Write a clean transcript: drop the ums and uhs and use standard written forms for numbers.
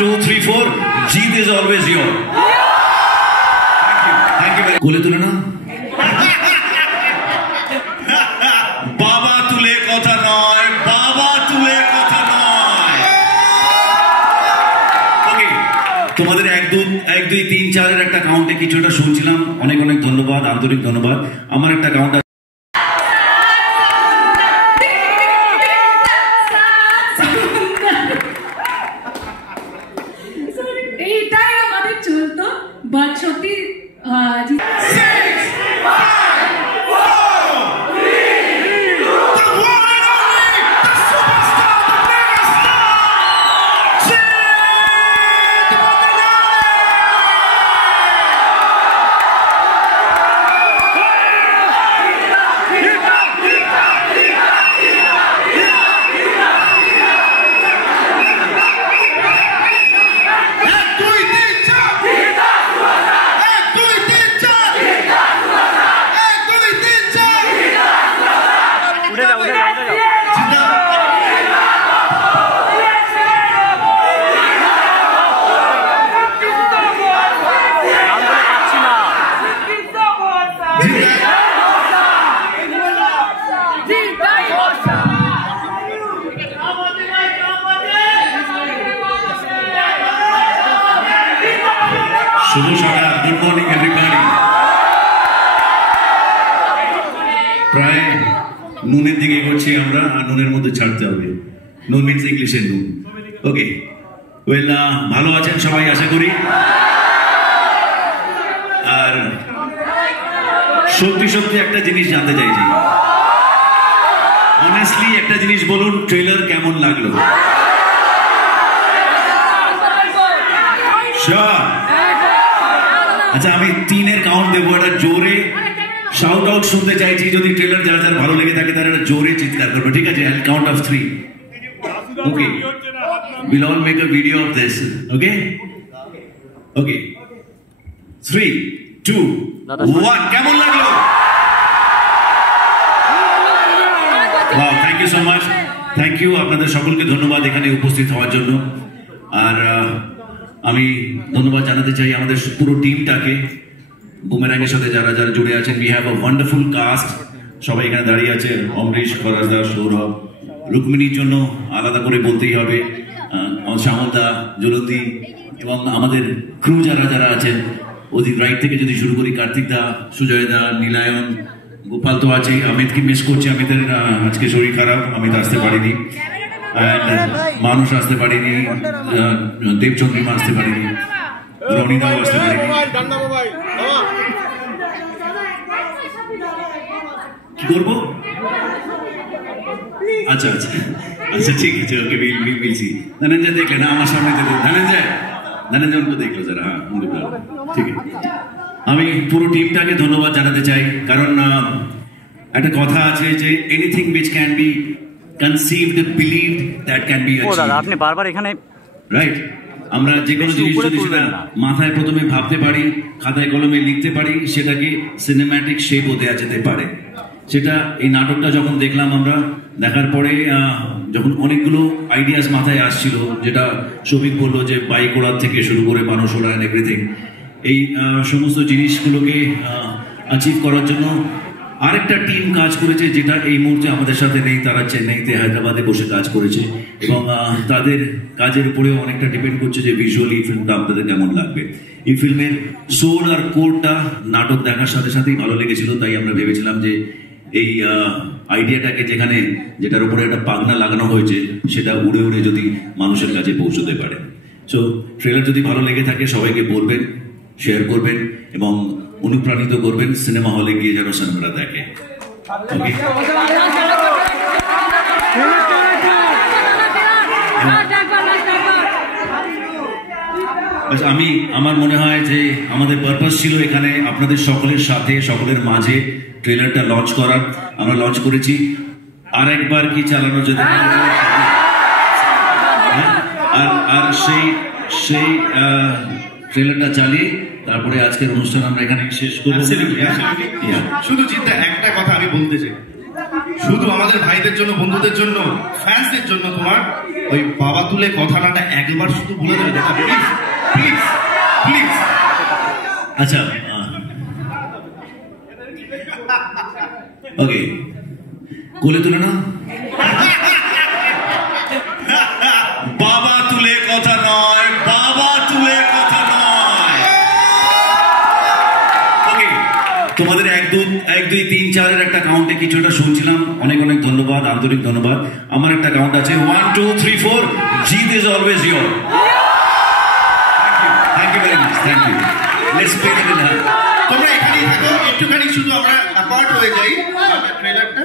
2, 3, 4. Jeet is always your. Thank you. কোলে তুলে না বাবা তুলে কথা নয়, বাবা তুলে কথা নয়। ওকে, তোমাদের 1, 2, 3, 4 একটা কাউন্টে কিছুটা শুনছিলাম। অনেক অনেক ধন্যবাদ, আন্তরিক ধন্যবাদ। আমার একটা কাউন্ট এইটাই আমাদের চলতো, বাট সত্যি শুভ সকাল, গুড মর্নিং এভরিবডি। প্রায় নুনের দিকে এগোচ্ছি আমরা, আর নুনের মধ্যে ছাড়তে হবে। নুন মিনস ইংলিশের নুন। ওকে, ওয়েল, ভালো আছেন সবাই আশা করি। আর সত্যি সত্যি একটা জিনিস জানতে চাইছি, অনেস্টলি একটা জিনিস বলুন, ট্রেলার কেমন লাগলো? আচ্ছা, আমি 3-এর কাউন্ট দেবো, একটা জোরে শাউট আউট শুনতে চাইছি। যদি ট্রেলার যার যার ভালো লেগে থাকে তারা একটা জোরে চিৎকার করবে, ঠিক আছে? I'll count of 3. Okay, we'll all make a video of this. Okay, 3, 2, 1. কেমন লাগলো? Wow, thank you so much. Thank you, আপনাদের সকলকে ধন্যবাদ এখানে উপস্থিত হওয়ার জন্য। আর আমি ধন্যবাদ জানাতে চাই আমাদের পুরো টিমটাকে, বুমেরাঙের সাথে যারা যারা জুড়ে আছেন। We have a wonderful cast, সবাই এখানে দাঁড়িয়ে আছে। অমরিশ, খরাজদা, সৌরভ, রুক্মিণীর জন্য আলাদা করে বলতেই হবে, শ্যামলদা, জ্বলতি, এবং আমাদের ক্রু যারা যারা আছেন, ওদিক রাইট থেকে যদি শুরু করি, কার্তিকদা, সুজয়দা, নীলায়ন, গোপাল তো আছেই। অমিতকে মিস করছি, অমিতের আজকে শরীর খারাপ, অমিত আসতে পারিনি, মানুষ আসতে পারিনি, দেবচন্দ্রিমা আসতে পারিনি, রনিদাও আসতে পারিনি। কি করবো? আচ্ছা আচ্ছা আচ্ছা, ঠিক আছে, ওকে, মিলছি। ধনঞ্জয় দেখলে না আমার সামনে? ধনঞ্জয়কে দেখলো যারা, হ্যাঁ, ঠিক আছে। আমি পুরো টিমটাকে ধন্যবাদ জানাতে চাই, কারণ একটা কথা আছে যে anything which can be conceived, believed, that can be achieved. আপনি বারবার এখানে রাইট। আমরা যে কোনো জিনিস যদি সেটা মাথায় প্রথমে ভাবতে পারি, খাতায় কলমে লিখতে পারি, সেটাকে সিনেম্যাটিক শেপ হতে যেতে পারে। সেটা এই নাটকটা যখন দেখলাম আমরা, দেখার পরে যখন অনেকগুলো আইডিয়াস মাথায় আসছিল, যেটা শফিক বললো যে বাইক ওড়ার থেকে শুরু করে মানুষ ওড়া এন্ড এভরিথিং, এই সমস্ত জিনিসগুলোকে অ্যাচিভ করার জন্য আরেকটা টিম কাজ করেছে, যেটা এই মুহূর্তে আমাদের সাথে নেই। তারা চেন্নাইতে, হায়দ্রাবাদে বসে কাজ করেছে, এবং তাদের কাজের উপরেও অনেকটা ডিপেন্ড করছে যে ভিজুয়ালি ফিল্মটা আপনাদের কেমন লাগবে। এই ফিল্মের সোল আর কোরটা নাটক দেখার সাথে সাথেই ভালো লেগেছিল, তাই আমরা ভেবেছিলাম যে এই আইডিয়াটাকে যেটার উপরে একটা পাখনা লাগানো হয়েছে, সেটা উড়ে উড়ে যদি মানুষের কাছে পৌঁছতে পারে। সো ট্রেলার যদি ভালো লেগে থাকে সবাইকে বলবেন, শেয়ার করবেন, এবং অনুপ্রাণিত করবেন সিনেমা হলে গিয়ে যেন সিনেমাটা দেখে। আমার মনে হয় যে আমাদের পারপাস ছিল এখানে আপনাদের সকলের সাথে, সকলের মাঝে ট্রেলারটা লঞ্চ করার। আমরা লঞ্চ করেছি, আর একবার কি চালানো যেতে পারে, আর সেই ট্রেলারটা চালিয়ে তারপরে আজকের অনুষ্ঠান আমরা এখানে শেষ করব। শুধু চিন্তা একটা কথা আমি বলতে চাই, শুধু আমাদের ভাইদের জন্য, বন্ধুদের জন্য, ফ্যান্সদের জন্য তোমার ওই বাবা তুলে কথাটা একবার শুধু বলে দেবে দাদা, প্লিজ প্লিজ প্লিজ। আচ্ছা ওকে, কোলে তুলে না, বাবা তুলে কথা নয়, বাবা তুলে কথা নয়। ওকে, তোমাদের 1 2 3 4 এর একটা কাউন্টে কিছুটা শুনছিলাম, অনেক অনেক ধন্যবাদ, আন্তরিক ধন্যবাদ। আমার একটা কাউন্ট আছে 1 2 3 4, জিত is always your. Thank you very much, thank you. Let's play it in hand. তোমরা এখানেই থাকো, একটুখানি শুধু আমরা অ্যাপার্ট হয়ে যাই ট্রেলারটা।